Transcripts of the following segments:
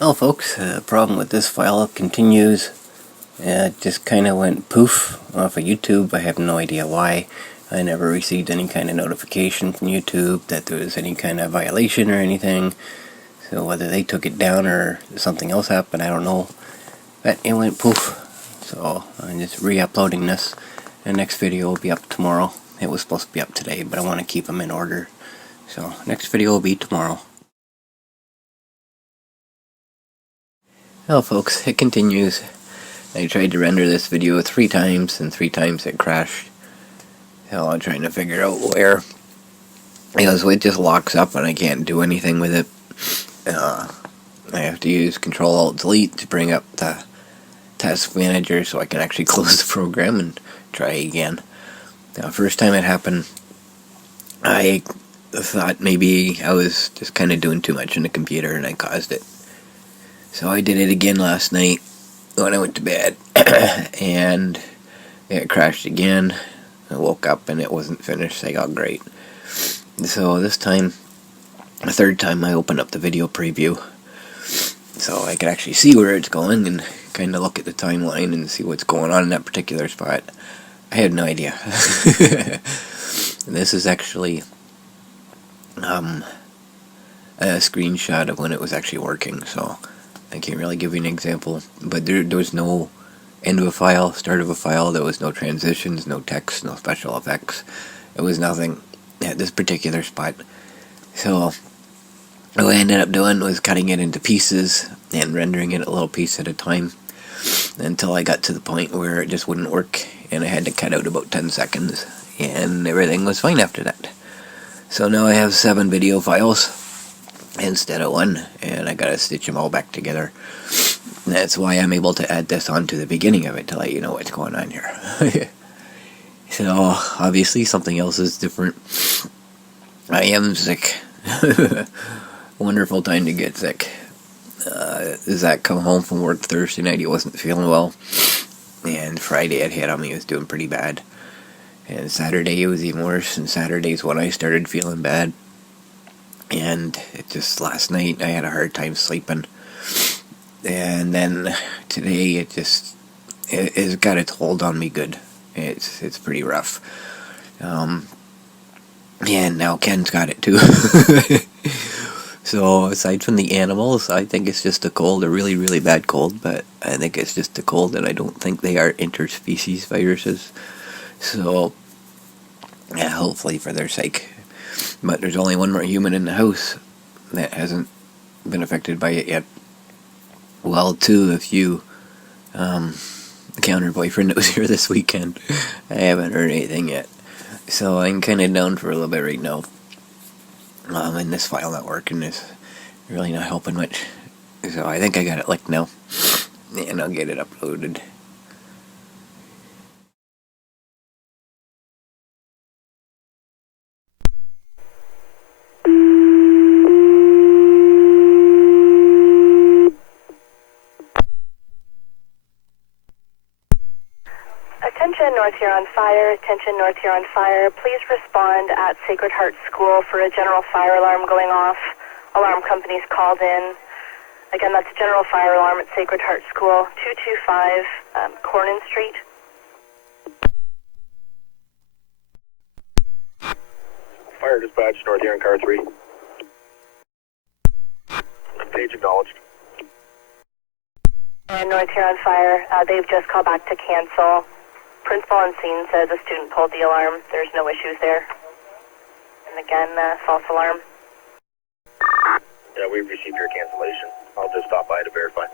Well folks, the problem with this file continues. It just kind of went poof off of YouTube. I have no idea why. I never received any kind of notification from YouTube that there was any kind of violation or anything. So whether they took it down or something else happened, I don't know. But it went poof. So I'm just re-uploading this. The next video will be up tomorrow. It was supposed to be up today, but I want to keep them in order. So next video will be tomorrow. Well folks, it continues. I tried to render this video 3 times, and 3 times it crashed. So I'm trying to figure out where. So it just locks up and I can't do anything with it. I have to use Control-Alt-Delete to bring up the task manager so I can actually close the program and try again. Now, first time it happened, I thought maybe I was just kind of doing too much in the computer and I caused it. So I did it again last night when I went to bed, and it crashed again. I woke up and it wasn't finished. I got great. So this time, the third time, I opened up the video preview so I could actually see where it's going and kind of look at the timeline and see what's going on in that particular spot. I had no idea. This is actually a screenshot of when it was actually working, so I can't really give you an example, but there was no end of a file, start of a file, there was no transitions, no text, no special effects. It was nothing at this particular spot. So what I ended up doing was cutting it into pieces and rendering it a little piece at a time until I got to the point where it just wouldn't work, and I had to cut out about 10 seconds, and everything was fine after that. So now I have 7 video files instead of 1, and I gotta stitch them all back together. That's why I'm able to add this on to the beginning of it to let you know what's going on here. So obviously something else is different. I am sick. Wonderful time to get sick. Zach come home from work Thursday night, he wasn't feeling well, and Friday it hit on me, he was doing pretty bad, and Saturday it was even worse, and Saturday's when I started feeling bad. And it just, last night I had a hard time sleeping, and then today it's got its hold on me good. It's pretty rough. And now Ken's got it too. So aside from the animals, I think it's just a cold, a really, really bad cold, but I think it's just a cold, and I don't think they are interspecies viruses. So yeah, hopefully for their sake. But there's only one more human in the house that hasn't been affected by it yet. Well, 2 if you count her boyfriend that was here this weekend. I haven't heard anything yet. So I'm kind of down for a little bit right now. And this file not working is really not helping much. So I think I got it licked now. And I'll get it uploaded. Attention North Huron Fire, attention North Huron Fire. Please respond at Sacred Heart School for a general fire alarm going off. Alarm company's called in. Again, that's a general fire alarm at Sacred Heart School, 225 Cornan Street. Fire dispatch, North Huron Car 3. Page acknowledged. And North Huron Fire, they've just called back to cancel. Principal on scene says a student pulled the alarm. There's no issues there. And again, false alarm. Yeah, we've received your cancellation. I'll just stop by to verify.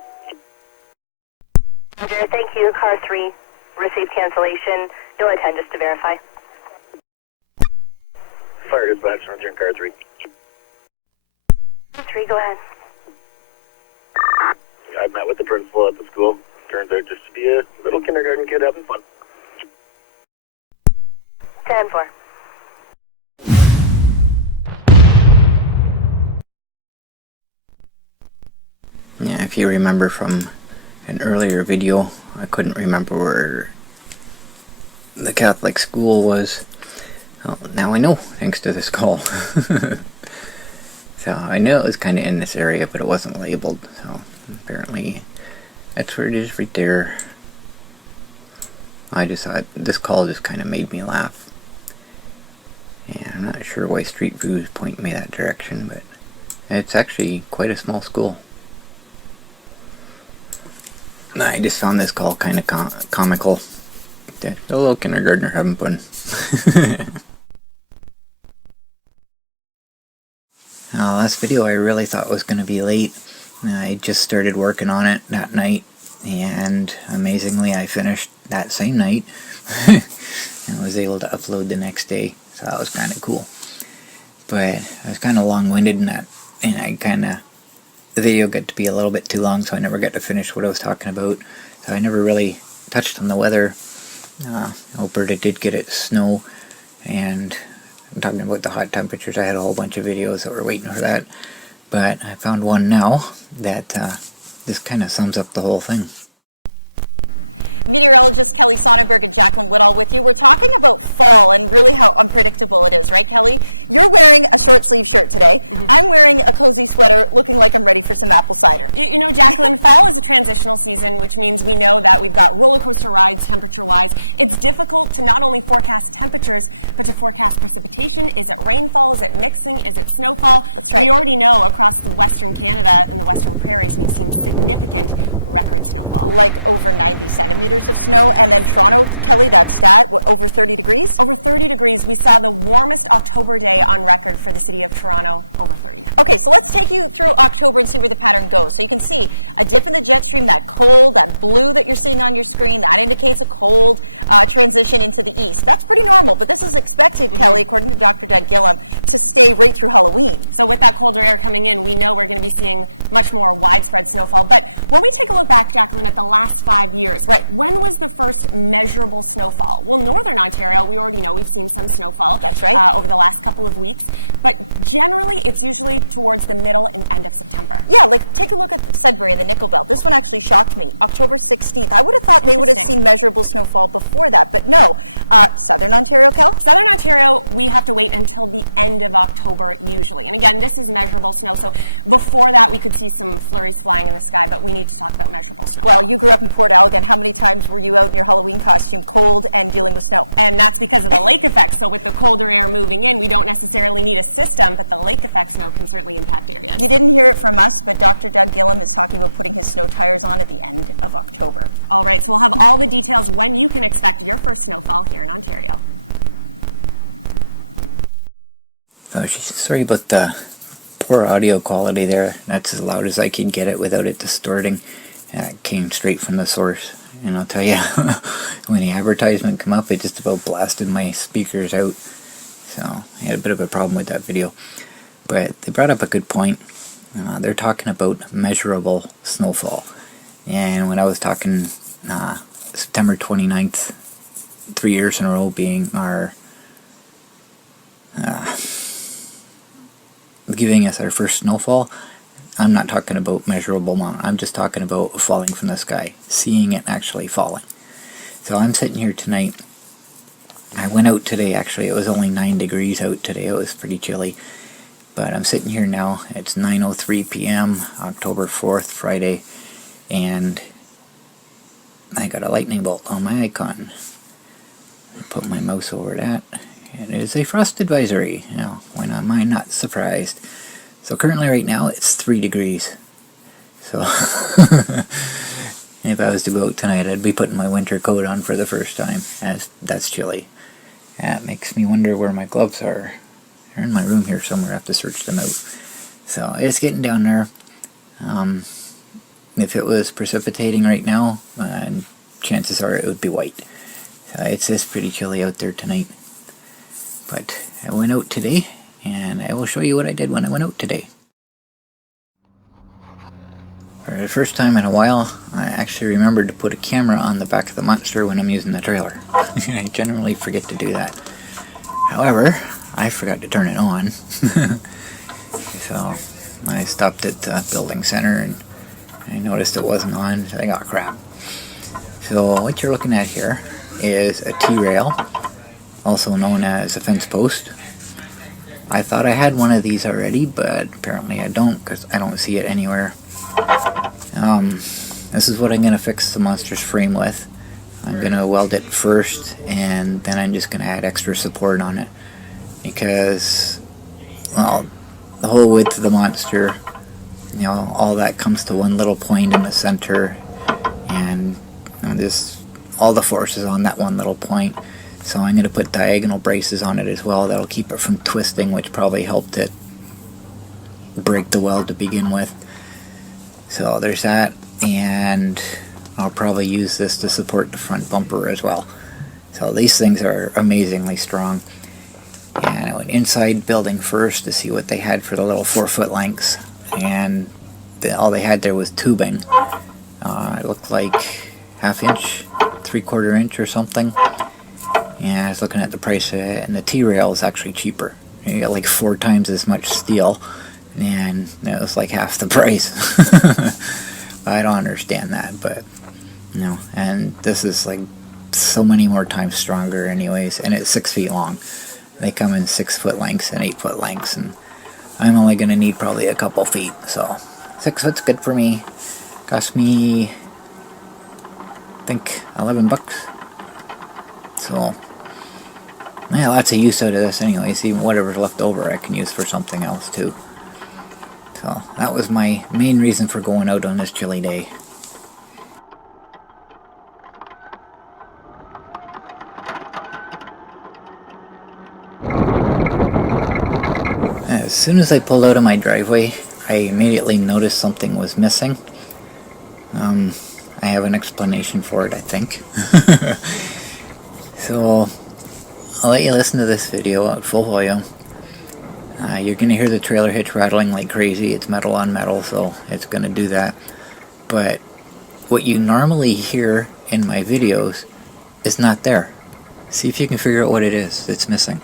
Roger, thank you. Car 3 received cancellation. You'll attend just to verify. Fire dispatch, North Huron Car 3. 3, go ahead. I met with the principal at the school. Turns out just to be a little kindergarten kid having fun. 10-4. Yeah, if you remember from an earlier video, I couldn't remember where the Catholic school was. Well, now I know, thanks to this call. So I knew it was kind of in this area, but it wasn't labeled, so Apparently, that's where it is right there. I just thought this call just kind of made me laugh. And I'm not sure why Street View is pointing me that direction, but it's actually quite a small school. I just found this call kind of comical. The little kindergartner having fun. Last video I really thought was going to be late. I just started working on it that night, and amazingly I finished that same night and was able to upload the next day, so that was kind of cool. But I was kind of long-winded in that, and the video got to be a little bit too long, so I never got to finish what I was talking about. So I never really touched on the weather. Alberta did get its snow, and I'm talking about the hot temperatures. I had a whole bunch of videos that were waiting for that, but I found one now that this kind of sums up the whole thing. Sorry about the poor audio quality there. That's as loud as I could get it without it distorting. It came straight from the source. And I'll tell you, when the advertisement came up, it just about blasted my speakers out. So I had a bit of a problem with that video. But they brought up a good point. They're talking about measurable snowfall. And when I was talking September 29th, 3 years in a row being our giving us our first snowfall, I'm not talking about measurable amount. I'm just talking about falling from the sky, seeing it actually falling. So I'm sitting here tonight. I went out today, actually. It was only 9 degrees out today. It was pretty chilly. But I'm sitting here now. It's 9:03 p.m., October 4th, Friday, and I got a lightning bolt on my icon. I put my mouse over that. It is a frost advisory. When am I not surprised? So currently right now it's 3 degrees. So if I was to go out tonight, I'd be putting my winter coat on for the first time. That's chilly. That makes me wonder where my gloves are. They're in my room here somewhere. I have to search them out. So it's getting down there. If it was precipitating right now, chances are it would be white. So it's just pretty chilly out there tonight. But I went out today, and I will show you what I did when I went out today. For the first time in a while, I actually remembered to put a camera on the back of the Monster when I'm using the trailer. I generally forget to do that. However, I forgot to turn it on. So I stopped at the building center, and I noticed it wasn't on, so I got crap. So what you're looking at here is a T-rail, also known as a fence post. I thought I had one of these already, but apparently I don't, because I don't see it anywhere. This is what I'm going to fix the monster's frame with. I'm going to weld it first, and then I'm just going to add extra support on it. Because, well, the whole width of the monster, you know, all that comes to one little point in the center, and you know, this, all the force is on that one little point. So I'm going to put diagonal braces on it as well. That'll keep it from twisting, which probably helped it break the weld to begin with. So there's that, and I'll probably use this to support the front bumper as well. So these things are amazingly strong. And I went inside building first to see what they had for the little 4-foot lengths, and all they had there was tubing. It looked like 1/2 inch, 3/4 inch or something. And I was looking at the price of it, and the T-rail is actually cheaper. You get like 4 times as much steel, and it was like half the price. I don't understand that, but you know, and this is like so many more times stronger anyways, and it's 6 feet long. They come in 6-foot lengths and 8-foot lengths, and I'm only going to need probably a couple feet, so 6 foot's good for me. Cost me, I think, $11. So, yeah, lots of use out of this anyways. Even whatever's left over I can use for something else too. So, that was my main reason for going out on this chilly day. As soon as I pulled out of my driveway, I immediately noticed something was missing. I have an explanation for it, I think. So, I'll let you listen to this video at full volume. You're going to hear the trailer hitch rattling like crazy. It's metal on metal, so it's going to do that. But what you normally hear in my videos is not there. See if you can figure out what it is that's missing.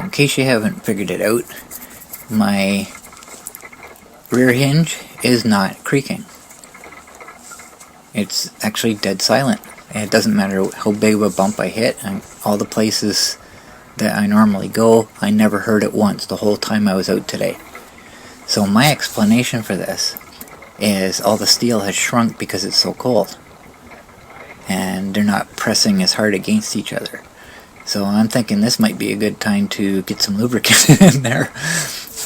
In case you haven't figured it out, my rear hinge is not creaking. It's actually dead silent. It doesn't matter how big of a bump I hit, and all the places that I normally go, I never heard it once the whole time I was out today. So my explanation for this is all the steel has shrunk because it's so cold, and they're not pressing as hard against each other. So I'm thinking this might be a good time to get some lubricant in there,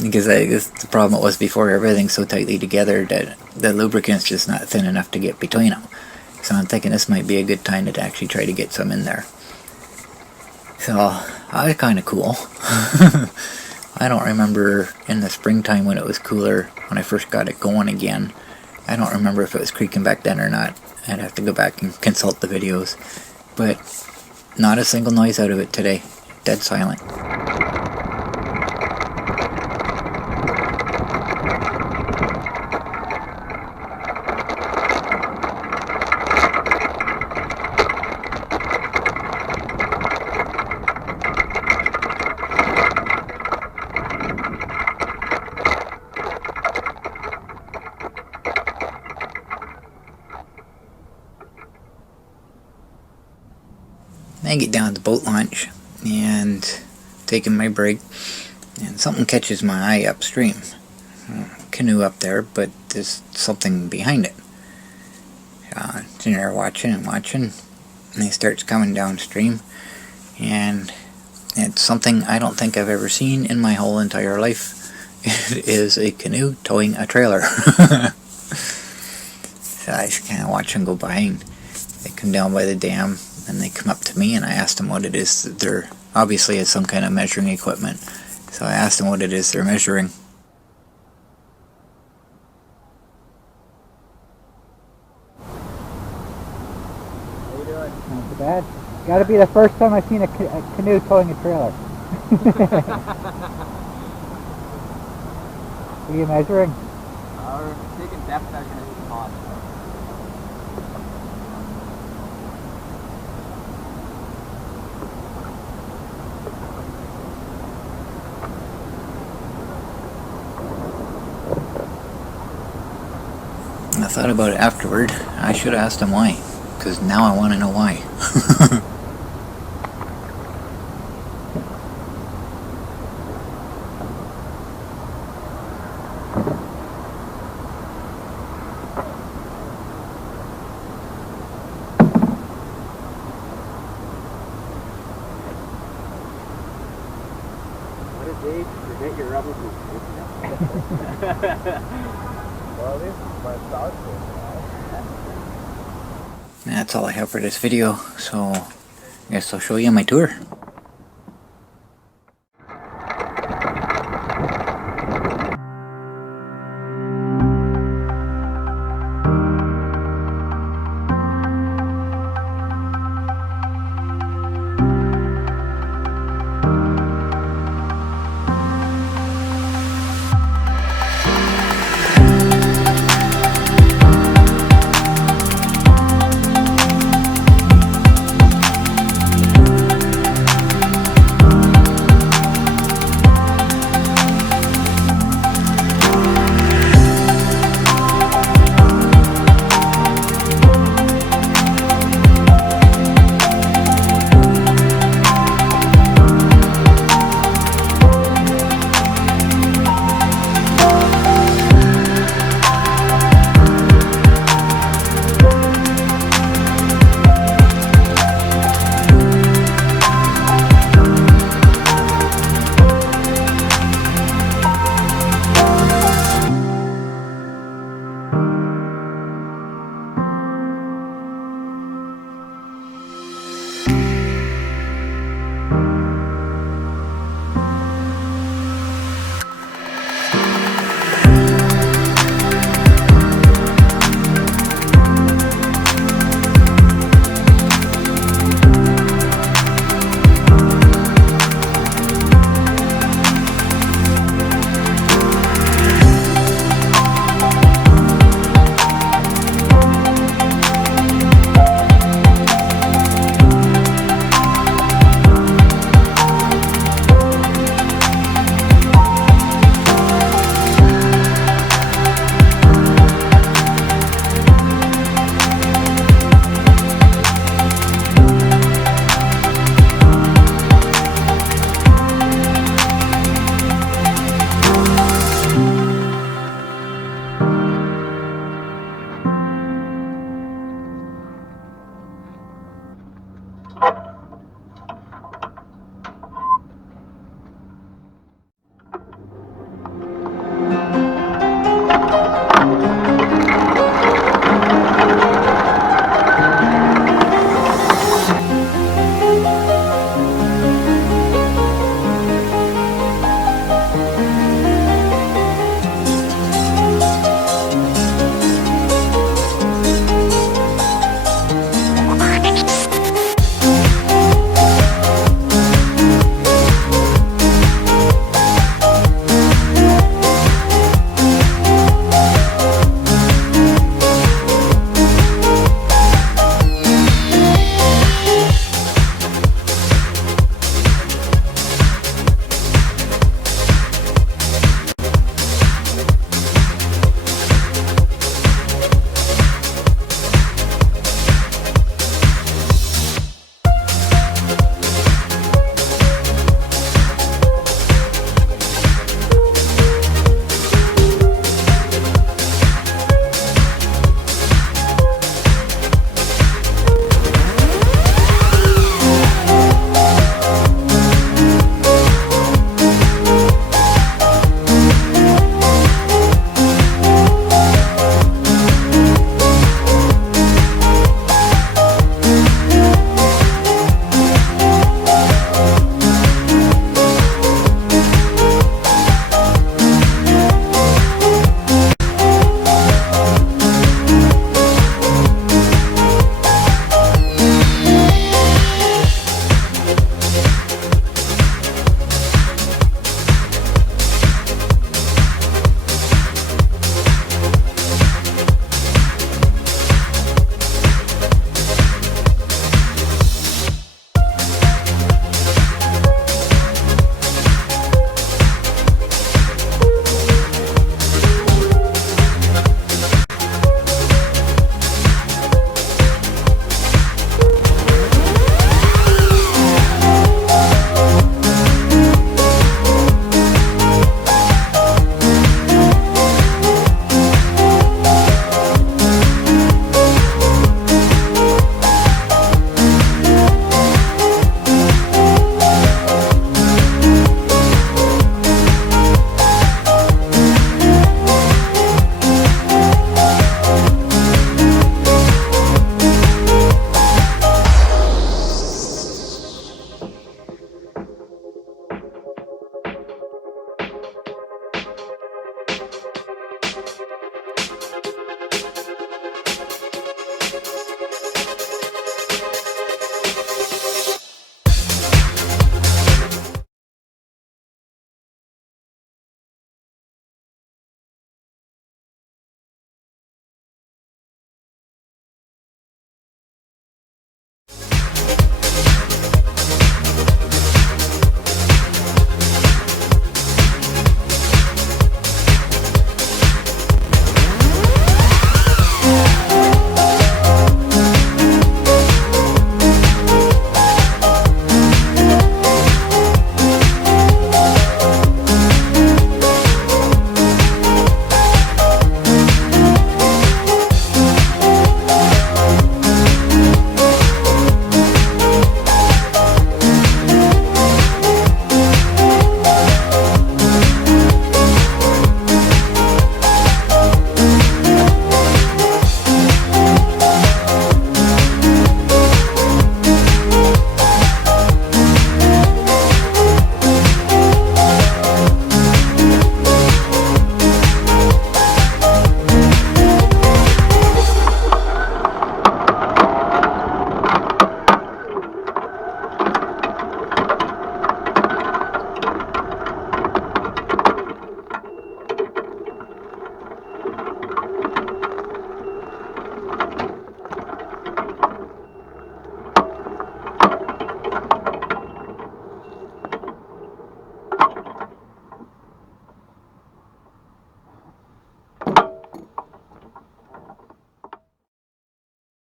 because I guess the problem it was before, everything's so tightly together that the lubricant's just not thin enough to get between them. So I'm thinking this might be a good time to actually try to get some in there. So that was kind of cool. I don't remember in the springtime when it was cooler, when I first got it going again. I don't remember if it was creaking back then or not. I'd have to go back and consult the videos. But not a single noise out of it today. Dead silent. I get down to the boat launch and taking my break, and something catches my eye upstream. Canoe up there, but there's something behind it. Sitting there watching and watching, and he starts coming downstream, and it's something I don't think I've ever seen in my whole entire life. It is a canoe towing a trailer. So I just kind of watch them go by, and they come down by the dam, and they come up to me, and I asked them what it is that they're, obviously it's some kind of measuring equipment, so I asked them what it is they're measuring. How you doing? Not too bad. Gotta be the first time I've seen a canoe towing a trailer. Are you measuring? We're taking depth measurements in the pond. I thought about it afterward. I should have asked him why. Because now I want to know why. What a day to forget your rubber boots. Well, this is my socks. That's all I have for this video, so I guess I'll show you my tour.